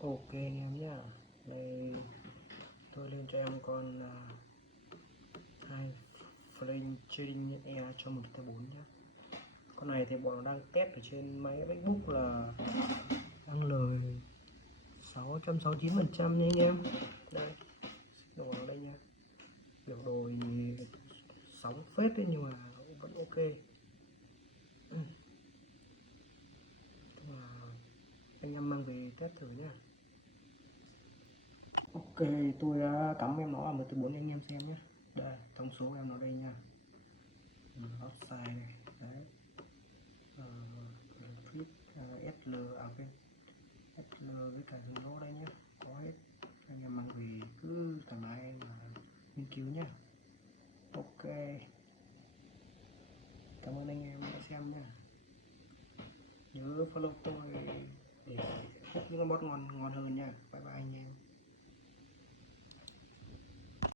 Ok anh em nhá. Đây tôi lên cho em con hai Flame Trading E cho 1T4 nhá. Con này thì bọn nó đang test ở trên máy MacBook là đang lời 669% nha anh em. Đây, đồ nó đây nha. Biểu đồ thì sóng phết đấy nhưng mà vẫn ok. Tức là anh em mang về test thử nhá. Ok, tôi đã cắm em nó ở 1T4 anh em xem nhé. Đây, thông số em nó đây nha. Outside này, đấy. Flip SL quên, SL với cả dừng lỗ đây nhé, có hết. Anh em mang về cứ thoải mái mà nghiên cứu nhé. Ok, cảm ơn anh em đã xem nha. Nhớ follow tôi để hút những con bot ngon ngon hơn nha. Bye bye anh em.